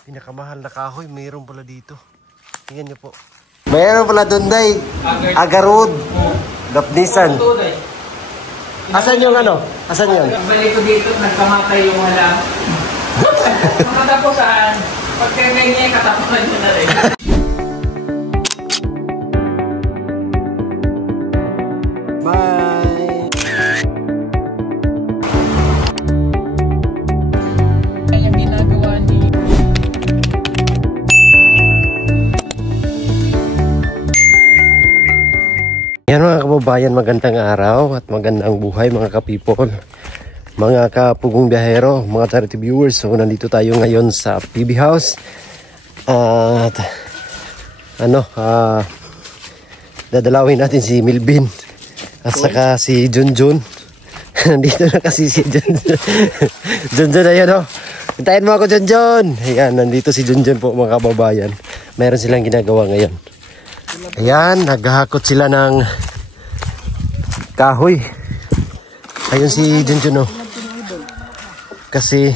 Pinakamahal na kahoy, mayroon pala dito. Tingnan nyo po. Mayroon pala doon, day. Agarwood. Dapnisan. Asan yung ano? Asan yun? Balik ko dito, nagkamatay yung wala. Makatapusan, pag kaya niya, katapusan nyo na rin. Bye! Yung ginagawa ni... Yan mga kababayan, magandang araw at magandang buhay mga kapipol, mga kapugong biyahero, mga charity viewers. So nandito tayo ngayon sa PB House at dadalawin natin si Milvin at saka si Junjun. Nandito na kasi si Junjun. Junjun, ayan o. Hintayin mo ako, Junjun. Ayan, nandito si Junjun po mga kababayan. Mayroon silang ginagawa ngayon. Ayan, naghahakot sila ng kahoy. Ayun si Junjun, oh. Kasi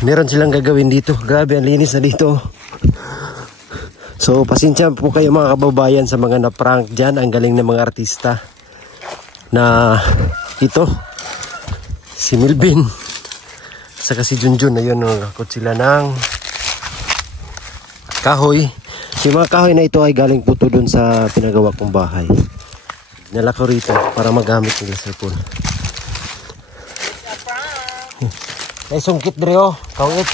meron silang gagawin dito. Grabe, ang linis na dito. So, pasensya po kayo mga kababayan sa mga na-prank dyan. Ang galing ng mga artista na ito. Si Milvin. Saka si Junjun. Ayun, naghahakot sila ng kahoy. Yung mga kahoy na ito ay galing po ito dun sa pinagawa kong bahay. Nala ko rito para magamit nila sa pool. Ay sungkit dre oh, kawit.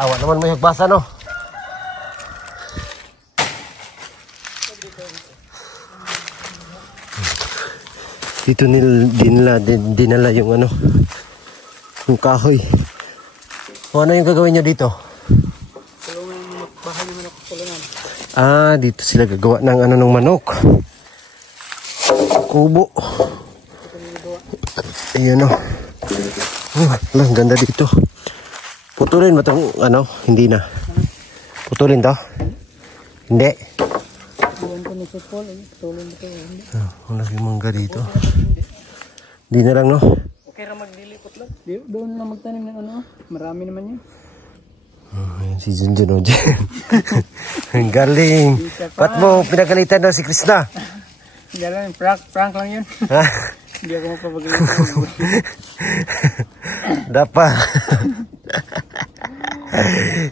Awa naman may hagbasa no. Dito dinala yung ano, yung kahoy. O ano yung gagawin nyo dito? Ah, dito sila gagawa ng ano ng manok. Kubo. Ayan o. Ang ganda dito. Putulin ba itong ano? Hindi na. Putulin to? Hindi. Wala yung mangga dito. Hindi na lang no? Okay ra maglilipot lang. Doon na magtanim ng ano. Marami naman yun. Ayan si Junjun o dyan. Ang galing. Ba't mo pinagalitan daw si Krishna? Hindi lang, prank lang yun. Hindi ako mapapagalitan. Dapat.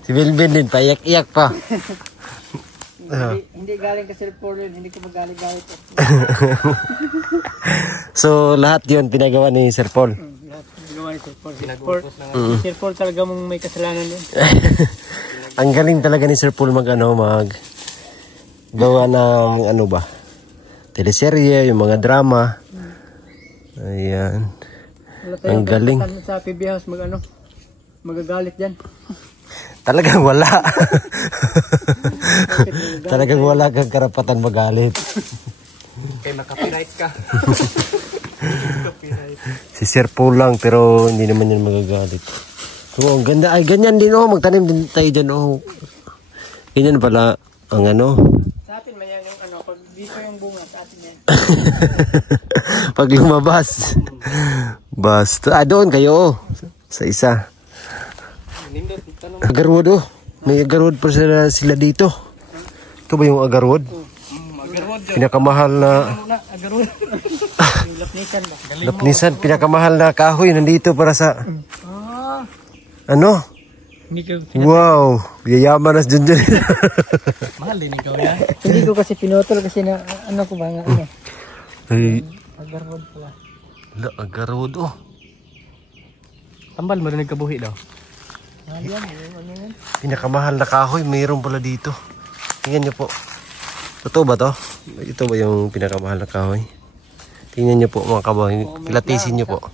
Si Milvin din, paiyak-iyak pa. Hindi galing kasi for yun, hindi ko magalit-galit. So lahat yun pinagawa ni Sir Paul. Sir Paul talaga mong may kasalanan din. Ang galing talaga ni Sir Paul mag gawa ng ano ba, teleserye, yung mga drama. Ayan. Ang galing. Sa PB House magagalit dyan. Talagang wala. Talagang wala kang karapatan magalit. Okay, makapiright ka. Si Sir Paul lang, pero hindi naman yan magagalit. So, ang ganda. Ay, ganyan din oh. Magtanim din tayo dyan oh. Ganyan pala ang ano. Sa atin man yan yung ano. Pag dito yung bunga, sa atin yan. Pag lumabas. Basta. Ah, doon kayo oh. Sa isa. Agarwood oh. May agarwood pa sila dito. Ito ba yung agarwood? Pinakamahal na... Agarwood. Lapnisan ba? Lapnisan, pinakamahal na kahoy nandito para sa... Ano? Wow, yayaman na dyan dyan. Mahal din ikaw yan. Hindi ko kasi pinutol kasi na ano ko ba nga ano. Ay, agarwood pala. wala, agarwood oh. Tambal mo rin nagkabuhi daw. Pinakamahal na kahoy, mayroon pala dito. Tingnan nyo po. Totoo ba to? Ito ba yung pinakamahal na kahoy? Tingnan nyo po mga kabahay. Pilatisin nyo po.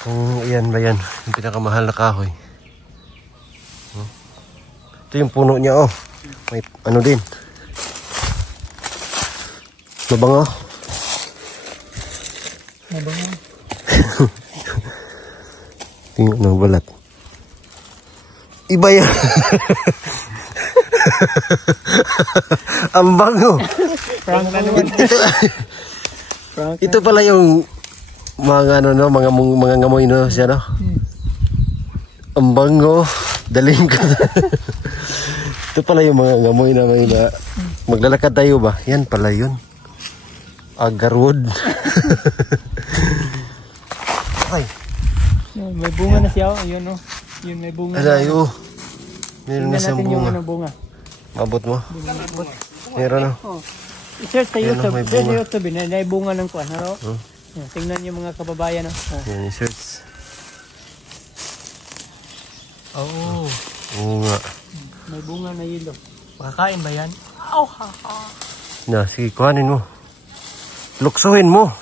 Kung ayan ba yan, yung pinakamahal na kahoy. Ito yung puno niya oh. May ano din. Mabango. Mabango. Tingnan ng balat. Iba yan. Ang bango. Ito pala yung mga ano no, mga ngamoy no siya no. Ang bango. Dalhin ko. Ito pala yung mga ngamoy na may na maglalakad tayo ba? Yan pala yun. Agarwood. Ay. May bunga na siya. Yun o. Yun may bunga. Alayo. Meron na Tingnan siyang natin yung bunga. ano, bunga. Mabot mo? Meron na. I-search sa Ayan, YouTube. may Search sa bunga. YouTube. May bunga ng kuwan. Ano? Yan, tingnan yung mga kababayan. Yan yung shirts. Oo. Oo nga. May bunga na yelo. Makakain ba yan? Ow, ha, ha. Na, sige, kuhanin mo. Luksuhin mo.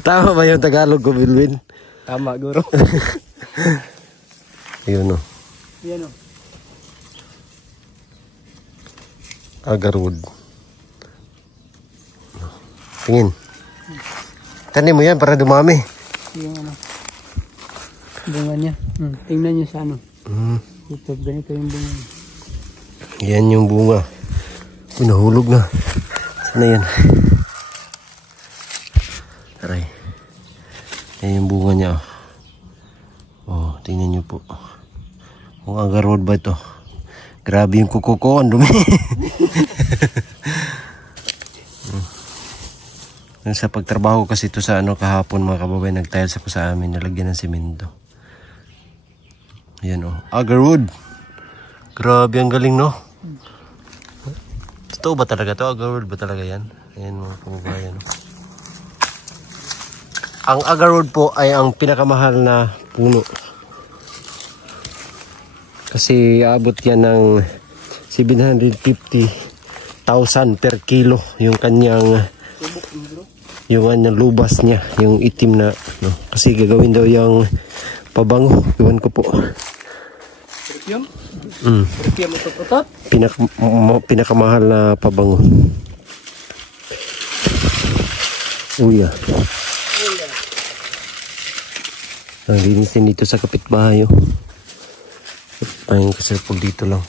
Tama ba yung Tagalog ko, Bilwin? Tama, guro. Ayun o. Yan o. Agarwood. Tingin. Tanim mo yan para dumami. Yung ano. Bunga niya. Tingnan niyo sa ano. YouTube, ganito yung bunga niya. Yan yung bunga. Uy, nahulog na. Sana yan. Aray. Yan yung bunga niya. Oh, tingnan niyo po. Kung agarwood ba ito? Grabe yung kuko ko. Ang dumi. Sa pagtrabaho kasi ito sa ano kahapon mga kababayan, nag-tiles ako sa amin, nalagyan ng semento. Ayan o. Agarwood. Grabe, ang galing no? Totoo ba talaga to? Agarwood ba talaga yan? Ayan mga kababayan. No? Ang agarwood po ay ang pinakamahal na puno. Kasi abot yan ng 750,000 per kilo yung kanyang lubas niya, yung itim na no? Kasi gagawin daw yung pabango, iwan ko po. Perfume? Perfume ito putot? Pinakamahal na pabango. Uya. Ang linis din dito sa kapitbahay. Ayun kasi pag dito lang.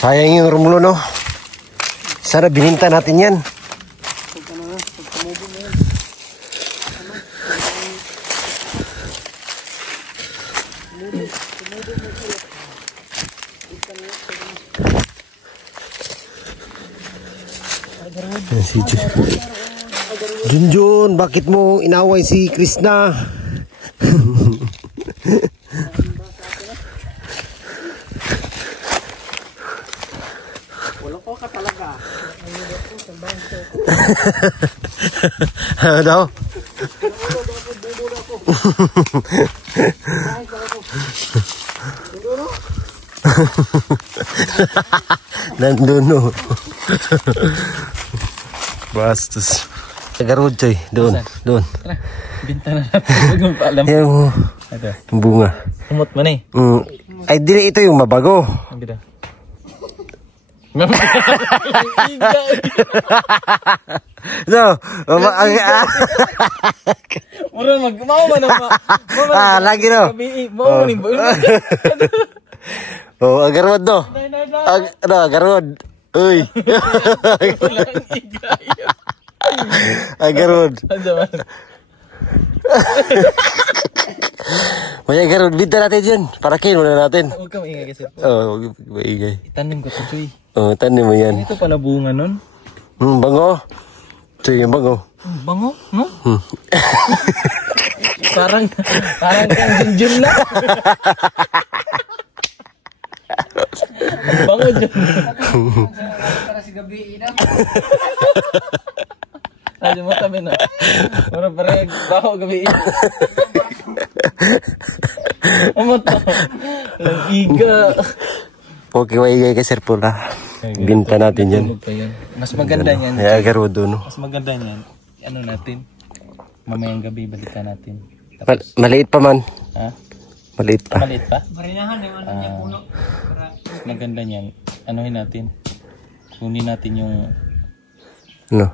Sayang yung Romulo no. Sana bininta natin yan. Si Junjun, bakit mo inaway si Krishna? Wala ko ka talaga. Ano daw? Nandun no. Bastos. Agarwood choy. Doon. Doon. Tara, binta na natin. Huwag mong paalam. Yan mo. Yung bunga. Kumot man eh. Ay, dili ito yung mabago. Ang ganda. No. Mura mau man ang lagi no. Mau man Oh, agarwood no. Agarwood. Uy. Agarwood. May agarwood. Binta natin dyan. Para kain muna natin. Huwag ka maingay kasi. Oo, huwag maingay. Itanim ko ito, Chuy. Oo, tanim mo yan. Ito pala bunga nun. Bango. Sige, bango. Bango, no? Parang kang Junjun na. Bango dyan. Para si gabi ina. Sabi mo kami na. Parang baho gabi ina. Amato. Iga. Okay, maingay ka, Sir Pula. Binta natin yan. Mas maganda yan. May agarwood doon. Mas maganda yan. Ano natin? Mamayang gabi balikan natin. Maliit pa man. Ha? Maliit pa. Maliit pa? Marinahan yung ano niya puno. Mas maganda niyan. Anuhin natin. Kunin natin yung Ano?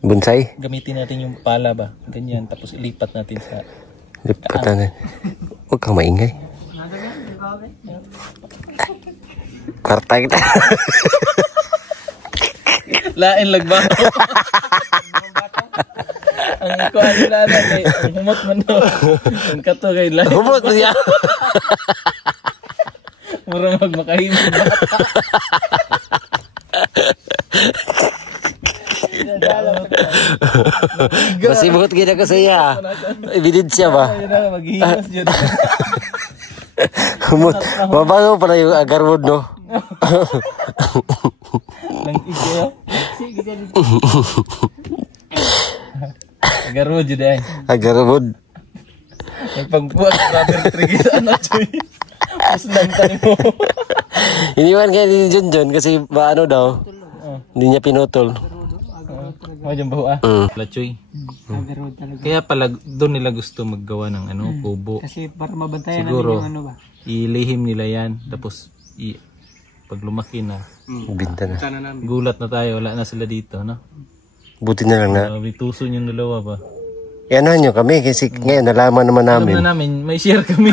Bonsai? Gamitin natin yung pala ba? Ganyan. Tapos ilipat natin sa Lipat natin. Huwag kang maingay. Karta kita. Lain lagbaho. Ang kuha nila na kay ang humot man no. Ang kato kay live. Humot mo siya. Mura magmakahimo. Masibot gina ko sa iya. Ebidensya ba? Ayun na maghihimos jud. Humot. Mabago pala yung agarwood, no? Nang iyo. Agaro jud ay. Agarwood. Nagpagbuhat rubber tree ano choy. Puslang tani mo. Iniwan kaya ni Junjun kasi maano daw. Hindi niya pinutol. Mo jud baho ah. Lachoy. Agarod talaga. Kaya pala doon nila gusto maggawa ng ano, kubo. Kasi para mabantayan Siguro, namin yung ano ba. ilihim nila yan. Tapos, pag lumaki na, Binta na. gulat na tayo. Wala na sila dito, no? Buti na lang na. May tuso yung dalawa ba? Yan nyo kami kasi ngayon nalaman naman Alam namin. na namin, may share kami.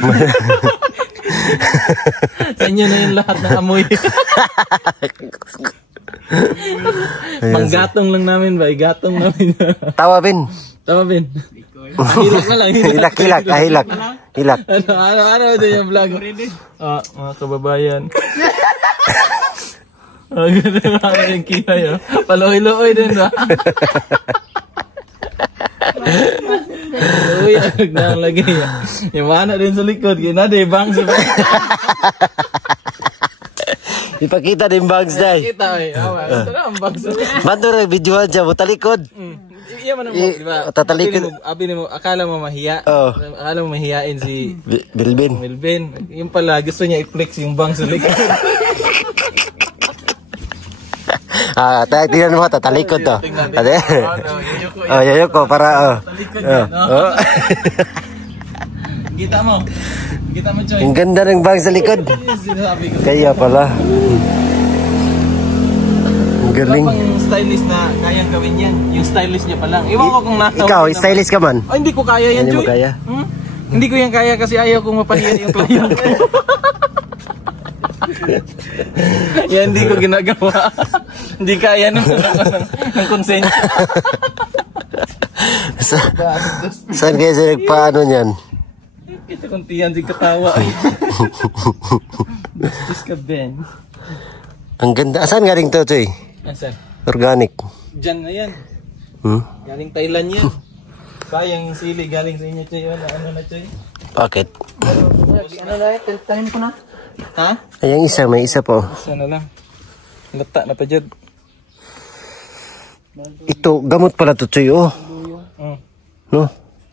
Sa inyo na yung lahat ng amoy. Manggatong lang namin ba? Igatong namin. Tawa, Ben. Tama, Ben? Hilak na lang. Hilak. Hilak. Ano din yung vlog? Mga kababayan. Ganun mga yung kinay. Paloy-loy din ba? Uy, nang lagay. Yung mana din sa likod. Ginade, bang sa Ipakita din bags day. kita eh. Ito na ang bang sa Banto rin, videoan siya mo talikod. Iya man mo, di ba? Tatalikod. Abi mo, akala mo mahiya. Oo. Akala mo mahiyain si Bilbin. Melvin. Yung pala, gusto niya i-flex yung bang sa likod. Tingnan mo, tatalikod to. Ate. Yayoko para Talikod yan, no? Kita mo. Kita mo, Choy. Ang ganda ng bag sa likod. Sinasabi ko. Kaya pala. Ang galing. Wala pang stylist na kayang gawin yan. Yung stylist niya pa lang. Iwan ko kung nasa. Ikaw, stylist ka man. Oh, hindi ko kaya yan, Hindi mo Choy. kaya? Hindi ko yan kaya kasi ayaw kong mapahiya yung client ko. Yan, hindi ko ginagawa. Hindi kaya ng konsensya. Saan kaya siya nagpaano niyan? Kita kong tiyan si katawa. Bastos ka, Ben. Ang ganda. Saan galing to, Choy? Asan? Organic. Diyan na yan. Galing Thailand yan. Sayang yung sili galing sa inyo, Choy. Ano na, Choy? Bakit? Ano na tanim ko na? Ha? Ay, yung isa, may isa po. Isa na lang. Lata na pa dyan. Ito, gamot pala to, Choy, oh. No?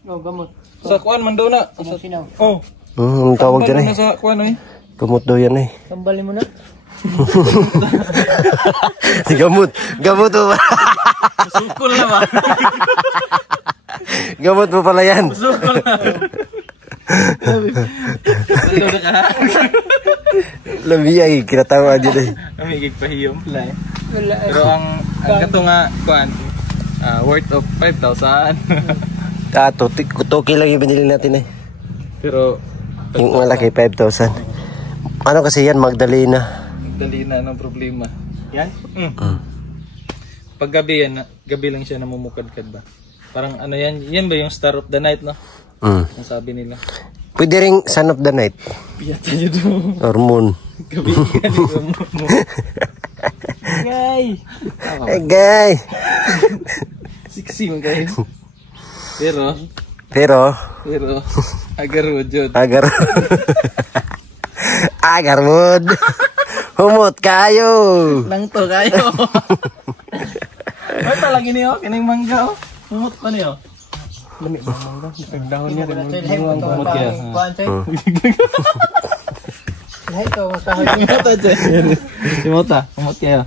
Oh, gamot. Sa kuwan man daw na. Sinaw. Oh. Ang tawag dyan na eh. sa kuwan eh. Gamot daw yan eh. Tambalin mo na. Si gamot. Gamot mo pala. Sukol na ba? Gamot mo pala yan. Sukol na. Ano na ka? Lamiyay, kinatawa dyan eh. Kami gigpahiyom pala eh. Pero ang gato nga kuwan, worth of 5,000. Toki lang yung binili natin eh. Pero Yung malaki, 5,000. Ano kasi yan, Magdalena. dali na ng problema. Yan? Pag gabi yan, gabi lang siya namumukadkad ba? Parang ano yan, yan ba yung star of the night, no? Ang sabi nila. Pwede rin sun of the night. Piyata nyo doon. Or moon. Gabi ka nito mo. Gay! Hey, guy! Siksi mo guys. Pero, agarwood yun. Agarwood. Humot kayo. Lang to kayo. Ay talagi niyo, kining mangga oh. Humot pa niyo. Lami ba mangga? Nagdahon niya rin. Humot kaya. Lahat ito, masahoy. Humota dyan. Humota, humot kaya.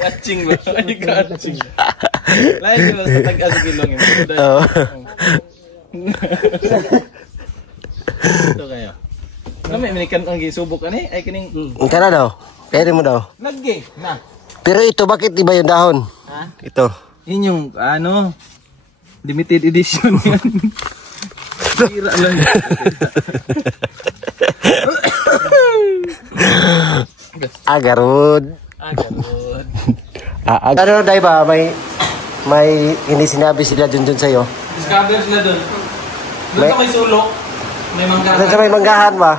Atching ba? Ay ka atching. Lain ko sa tag-asagilong yun. Ito kayo. Ano may minikan ang gisubok ka ni? Ay kining... Ika na daw. Pwede mo daw. Nagge na. Pero ito, bakit iba yung dahon? Ha? Ito. Yun yung ano, limited edition yan. Tira lang. Agarwood. Agarwood. Ano, Day ba? May hindi sinabi sila Junjun sa'yo? Discover sila doon. Doon May- sa may sulok. May manggahan. Doon sa may manggahan ba?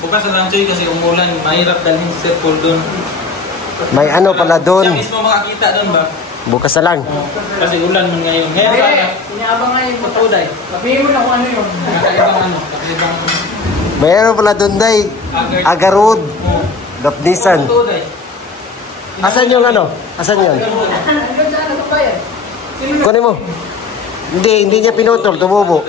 Bukas na lang, Choy, kasi umulan. Mahirap dalhin si Sir Paul doon. May ano pala doon. Siya mismo makakita doon ba? Bukas na lang. Kasi ulan man ngayon. Ngayon sana. Inabang nga yung matuday. Sabihin mo na kung ano yun. Nakaibang ano. Nakaibang Mayroon pala doon, Day. Agarud. Dapnisan. tuday. Asan yung ano? Asan yun? Hanggang saan ako ba yan? Kunin mo. Hindi niya pinutol. Tumubo.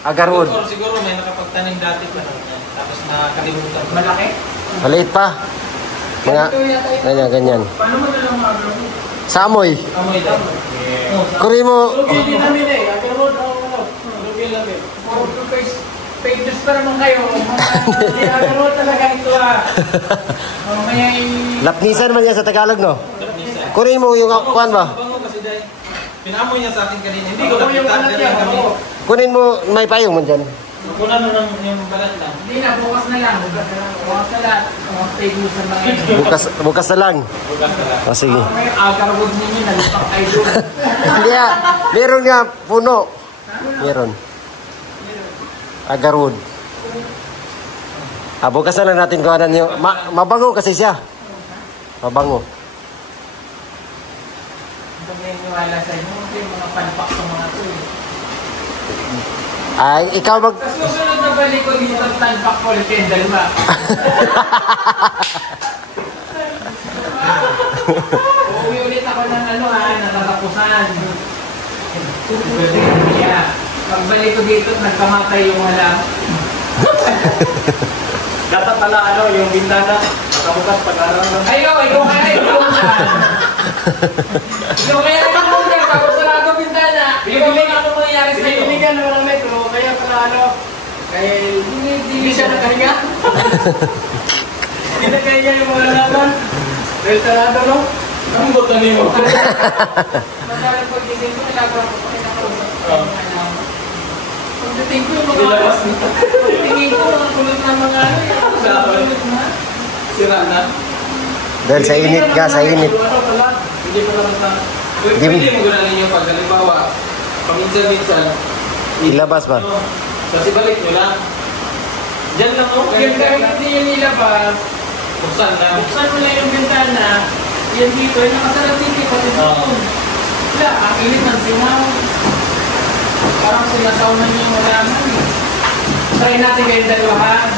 Agarud. Siguro may nakapagtanim dati pa. Tapos nakalimutan. Malaki? Maliit pa. Mga, ganyan. Paano mo nalang mga Sa amoy. Amoy daw. Kunin mo. Hindi namin eh. Agarod ako. Rugi namin. Pages pa naman kayo. Hindi agarod talaga ito Mamaya Lapnisan naman yan sa Tagalog, no? Kunin mo yung kuan ba? Bango kasi dahil. Pinamoy niya sa akin kanina. Hindi ko nakita. Ganyan kami. Kunin mo, may payong mo dyan. Kunan mo ng yung balat lang. Hindi na, bukas na lang. Bukas na lang. Mga pages na mga Bukas na lang. Bukas na lang. O sige. May agarod ninyo. Nalipak kayo doon. Hindi meron nga puno. Meron. Agarud. Bukas na lang natin gawanan yung... mabango kasi siya. Mabango. Hindi naniniwala sa inyo. Yung mga panpak sa mga ito eh. Ay, ikaw mag... Sa susunod na balik ko dito sa tanpak ko ulit yung dalawa. Uuwi ulit ako ng natatapusan. Yeah. Pagbalik ko dito, nagkamatay yung wala. Dapat pala yung bintana. Nakabukas pag-araw lang. Ikaw kaya ipunta. Ikaw kaya ipunta. Tapos sarado bintana. Bibili ka ano mangyayari sa'yo. Bibili ka naman ng metro. Kaya pala kaya hindi siya nakahiga. Hindi na kaya yung mga laban. Dahil sarado, no? Ang buta niyo. Madalang pag-gising ko, nilagawa ko pa nakausap. Pagdating ko yung mga pagtingin ko, mga kulot na mga Sira na. Dahil sa init ka, sa init. Hindi pa naman sa... Pwede mo ganahin yung pag halimbawa, paminsan-minsan. Ilabas ba? Kasi balik nyo lang. Diyan lang ako. Yung dahil hindi yung nilabas, Buksan na. buksan mo lang yung bintana, yan dito, yung nakasarap dito, pati doon. Wala, ang init ng singaw. Parang sinasaw na niyo yung malaman. Try natin kayong dalawahan.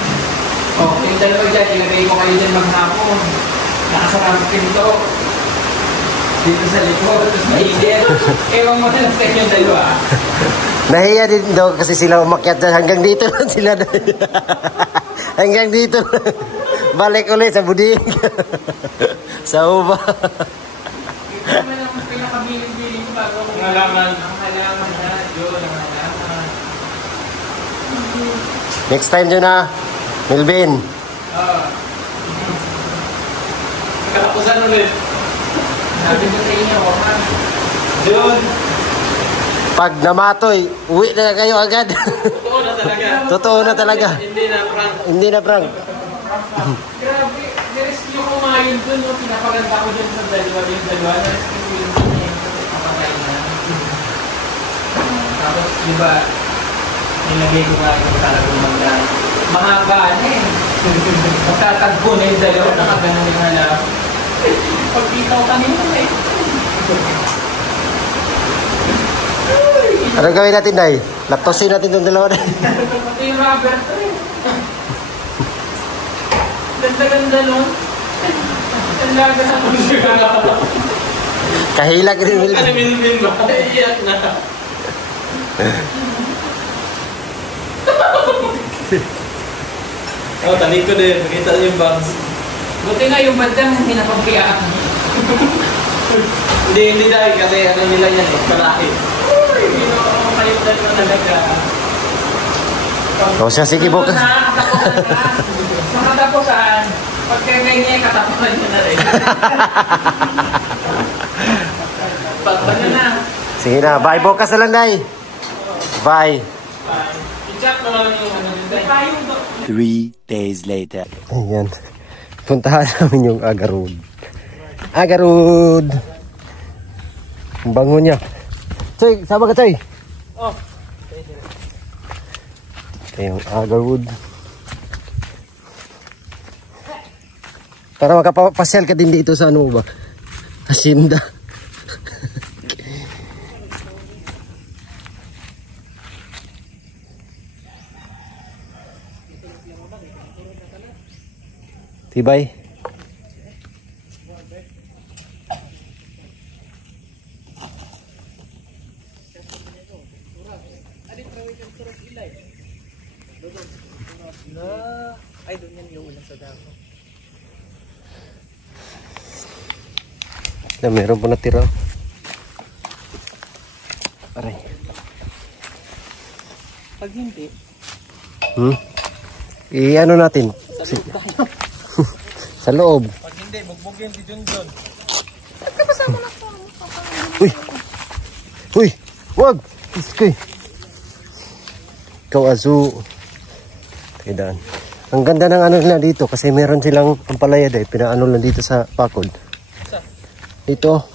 Yung dalawa dyan, ilagay ko kayo dyan maghapon. Nakasarap pinto. Dito sa likod, tapos mainit. Ewan mo na sa inyong dalawa. Nahiya din daw kasi sila umakyat dyan. Hanggang dito lang sila. Hanggang dito lang. Balik ulit sa buding. Sa uba. Ito naman ang pinakabiling-biling bago. Ang halaman. Ang halaman na, yun, ang halaman. Next time dyan na. Melvin. Kalapusan ulit. Sabi ko sa inyo, man. Yun. Pag namatoy, uwi na kayo agad. Totoo na talaga. Totoo na talaga. Hindi na prank. Hindi na prank. Grabe, nirescue ko nga yun dun, no? Pinapaganda ko dun sa dalawa, yung dalawa, nirescue ko yun dun, kapatay na. Tapos, di ba, nilagay ko nga yung talagang mahaba na eh. Magtatagpo na yung dalawa, nakaganon yung alam. Pagkita ko kanina eh. Ano gawin natin, Day? Laptosin natin itong dalawa na. Pati yung Robert eh. Ganda-ganda nun. Ganda-ganda sa musika. Kahilag rin, Ano Melvin. Milvin ba? Iyak na. Tanig ko din. Nakita niyo yung bangs. Buti nga yung bandang hinapagkiyaan. Hindi dahil kasi ano nila yan eh. Palahi. Uy, kayo dalawa talaga. O siya, sige bukas. Katapusan na. Sa katapusan, pagka ganyan, katapusan nyo na rin. Ano na? Sige na, bye bukas na lang, Day. Bye. I-chat mo lang yung ano nila. 3 days later. Ayan. Puntahan namin yung Agarud. Agarwood. Ang bango niya. Choy, sama ka, Choy. Oh. Ito yung agarwood. Para makapasyal ka din dito sa ano ba? Hacienda. Tibay. Ay, doon yan yung ulang sa dako. Na meron po natira. Aray. Pag hindi, I-ano natin? Sa loob. Pag hindi, bugbugin si Junjun. Uy! Uy! Wag! Iskoy! Ikaw, Azu. Kailan. Ang ganda ng ano nila dito kasi meron silang ampalaya dahil pinaano lang dito sa pakod. Dito.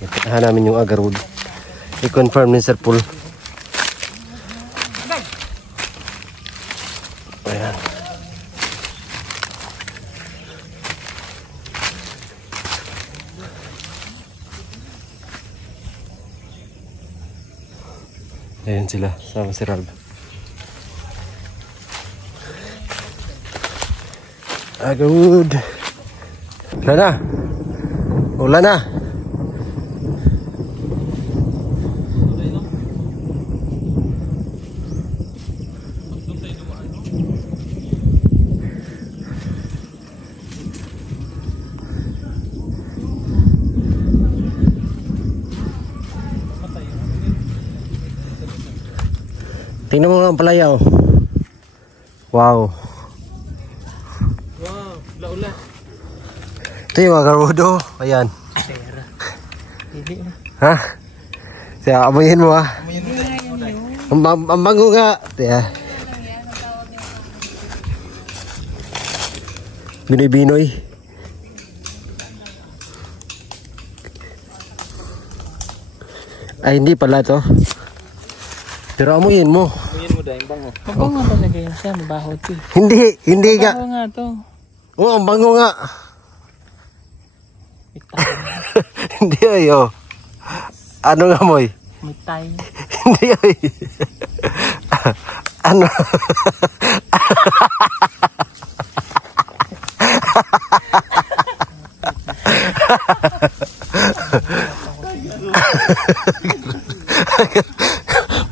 Itahan namin yung agarwood. I-confirm ni Sir Paul. Ayan. Ayan sila, sama si Ralph. Agarwood. Ulan na. Ulan na. Tingnan mo ang palaya, oh. Wow. Wow, laula. Ito yung agarwood, oh. Ayan. pera. Hindi na. Ha? Kaya amoyin mo, ha? Ang bango nga. Kaya. Binoy-binoy. Ay, hindi pala to. Pero amoyin mo. Amoyin mo dahil bango. Mabango talaga yun siya, mabaho ito. Hindi nga. Mabaho nga to. Oo, ang bango nga. Hindi ayo. Ano nga moy? May tay. Hindi ay. Ano?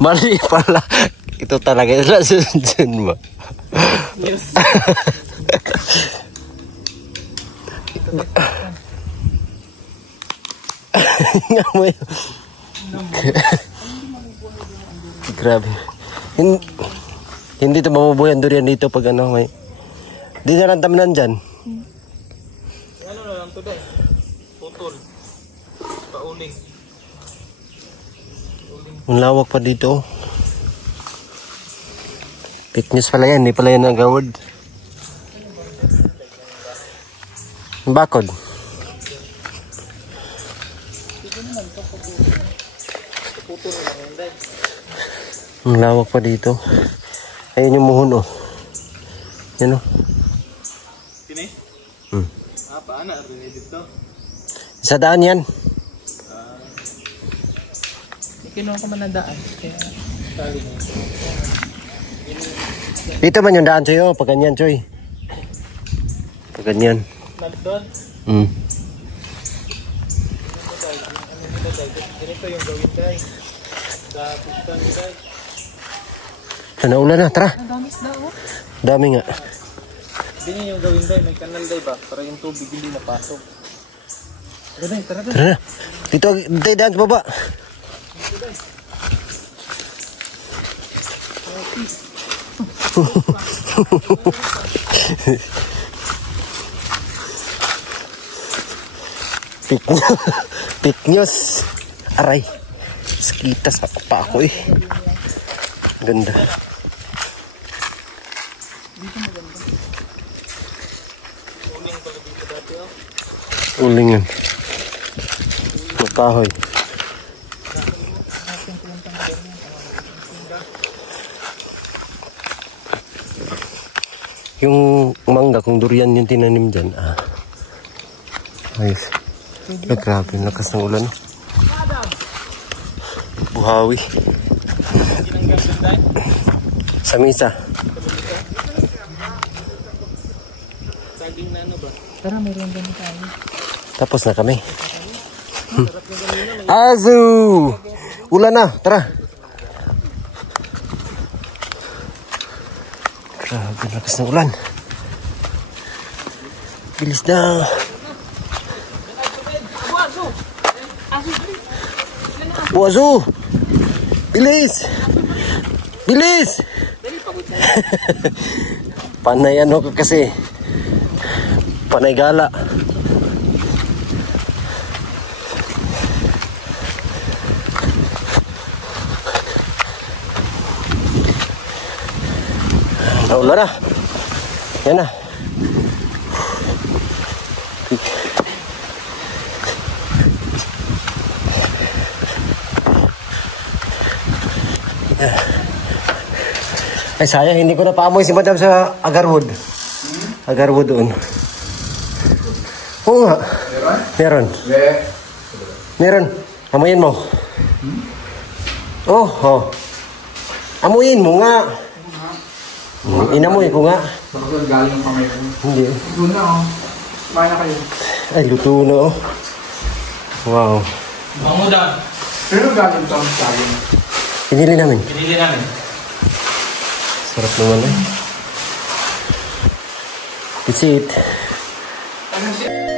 Mali pala. Ito talaga yung lasunsun mo. Yes. Ngamoy. Grabe. Hindi ito mamubuhay ang durian dito pag ano may. Di na rantam nandyan. Ano na lang to dahil? Putol. Pauling. Ang lawak pa dito. Fake news pala yan. Hindi pala yan ang gawad. Bakod. Ang lawak pa dito. Ayun yung muhon, oh. Yan, oh. Sini? Paano? Rinig dito? Sa daan yan. Kinuha ko man ang daan. Kaya... Dito man yung daan sa'yo. Pag ganyan, Choy. Pag ganyan. Nandun? Ganito yung gawin dahil. Sa pusitan mo dahil. Sana ulan na. Tara. Ang damis daw. Dami nga. Hindi niya yung gawin dahil. May kanal dahil ba? Para yung tubig hindi napasok. Tara dahil, tara dahil. Tara na. Dito daan sa baba. Fake news. Aray. Sakita sa pa ako eh. Ganda. Dito maganda. pala dito dati, oh. Ulingan. Makahoy. Yung mangga, kung durian yung tinanim dyan, ayos. Grabe, lakas ng ulan. Buhawi. Sa misa. Saging na ano ba? Tara, meron ganun tayo. Tapos na kami. Azu! Ulan na, tara. Grabe, lakas ng ulan. Bilis na. Buazu! Bilis! Bilis! Panay ano ka kasi. Panay gala. Naulan na. Yan na. Ay sayang, hindi ko na paamoy si Madam sa agarwood. Agarwood doon. Oo nga. Meron? Meron. Amoyin mo. Oh. Amuyin mo nga. Inamoy ko nga. Bakit galing pa ngayon? Hindi. Luto na, oh. Kumain na kayo. Ay, luto na oh. Wow. Mamuda. Pero galing to ang saging. Pinili namin. Pinili namin. Sarap naman eh. That's it. Ano siya?